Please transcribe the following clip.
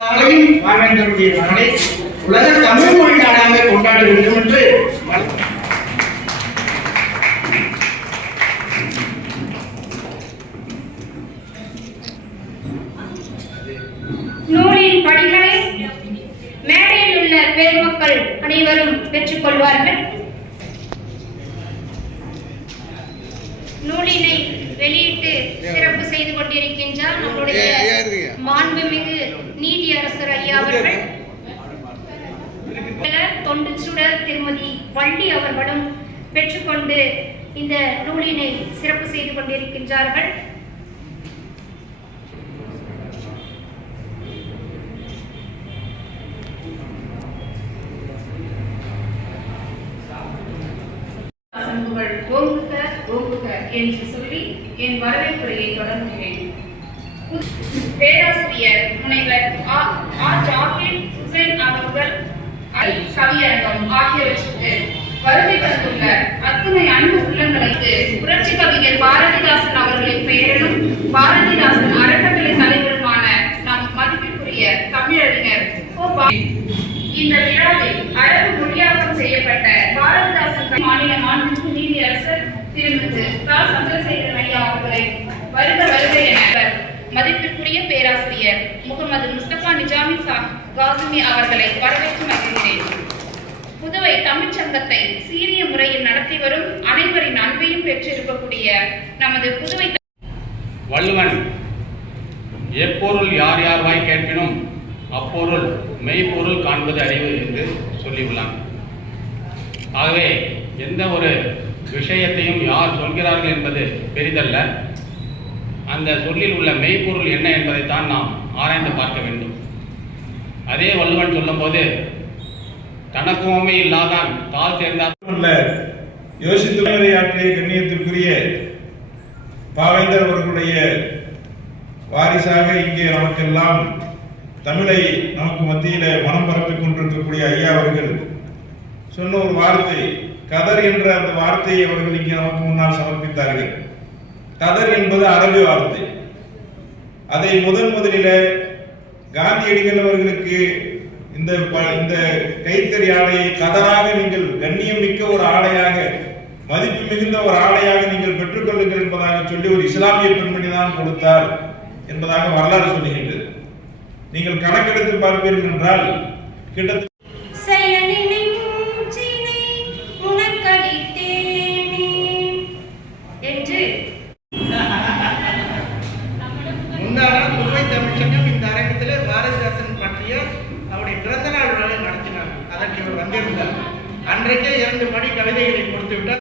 நாளையும் நாளை உலக தமிழ் மொழி நாடாக கொண்டாட வேண்டும் என்று நூலின் படிகளை மேடையில் உள்ள பெருமக்கள் அனைவரும் பெற்றுக்கொள்வார்கள். நூலினை வெளியிட்டு சிறப்பு செய்து கொண்டிருக்கின்றார் நம்முடைய மாண்புமிகு நீதியரசர் ஐயா அவர்கள். தொண்டு சுடர் திருமதி வள்ளி அவர்களும் பெற்றுக்கொண்டு இந்த நூலினை சிறப்பு செய்து கொண்டிருக்கின்றார்கள். ஓங்குக ஓங்குக என்று சொல்லி என் வரவேற்புரையை தொடங்குகிறேன் பேராசிரியர் முனைவர் ஆ ஆ ஜாகிர் அவர்கள் கவியரங்கம் ஆகியவற்றுக்கு வருகை தந்துள்ள அத்துணை அன்பு உள்ளங்களுக்கு புரட்சி கவிஞர் பாரதிதாசன் அவர்களின் பெயரிலும் பாரதிதாசன் அறக்கட்டளை தலைவருமான நம் மதிப்பிற்குரிய தமிழறிஞர் இந்த விழாவில் அரபு மொழியாக்கம் செய்யப்பட்ட பாரதிதாசன் மாநில மாண்புமிகு சந்திரசேகரன் ஐயா வருக வருக என மதிப்பிற்குரிய பேராசிரியர் முகமது முஸ்தபா நிஜாமி காசிமி அவர்களை வரவேற்று மகிழ்கிறேன். புதுவை தமிழ்ச் சங்கத்தை சீரிய முறையில் நடத்தி வரும் அனைவரின் அன்பையும் பெற்றிருக்கக்கூடிய நமது புதுவை வள்ளுவன் எப்பொருள் யார் யார் வாய் கேட்பினும் அப்பொருள் மெய்ப்பொருள் காண்பது அறிவு என்று சொல்லியுள்ளான் ஆகவே எந்த ஒரு விஷயத்தையும் யார் சொல்கிறார்கள் என்பது பெரிதல்ல. அந்த சொல்லில் உள்ள மெய்ப்பொருள் என்ன என்பதைத்தான் நாம் ஆராய்ந்து பார்க்க வேண்டும். அதே வள்ளுவன் சொல்லும்போது தனக்குமே இல்லாதான் தாள் சேர்ந்தால் யோசித்து ஆற்றிய கண்ணியத்திற்குரிய பாவேந்தர் அவர்களுடைய வாரிசாக இங்கே நமக்கெல்லாம் தமிழை நமக்கு மத்தியில மனம் பரப்பிக் கொண்டிருக்கக்கூடிய ஐயா அவர்கள் சொன்ன ஒரு வார்த்தை கதர் என்ற அந்த வார்த்தையை அவர்கள் இங்கே நமக்கு முன்னால் சமர்ப்பித்தார்கள். கதர் என்பது அரபி வார்த்தை. அதை முதன் முதலில காந்தியடிகள் அவர்களுக்கு இந்த ப- இந்த கைத்தறி ஆடையை கதராக நீங்கள் கண்ணியம் மிக்க ஒரு ஆடையாக மதிப்பு மிகுந்த ஒரு ஆடையாக நீங்கள் பெற்றுக்கொள்ளுங்கள் என்பதாக சொல்லி ஒரு இஸ்லாமிய பெண்மணி தான் கொடுத்தார் என்பதாக வரலாறு சொல்லுகின்றது. நீங்கள் கணக்கெடுத்து பார்ப்பீர்கள் என்றால் கிட்டத்தட்ட அதற்கு இவர் வந்திருந்தார். அன்றைக்கே இரண்டு மணி கவிதைகளை கொடுத்து விட்டார்